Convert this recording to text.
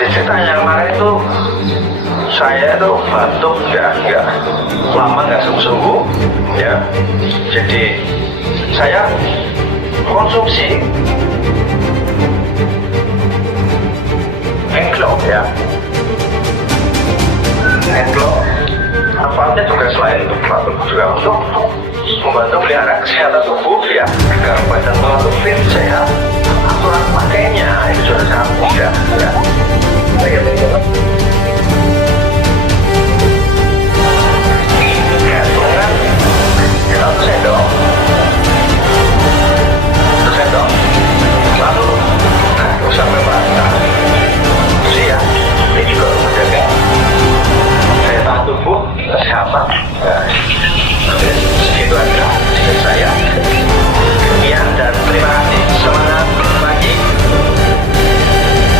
Ceritanya kemarin itu saya tuh batuk nggak lama nggak sembuh ya. Jadi saya konsumsi Enclo ya. Enclo manfaatnya juga selain untuk batuk juga untuk membantu melihara kesehatan tubuh ya, agar badan tubuh fit sehat. Aturan pakainya itu sudah sangat mudah ya.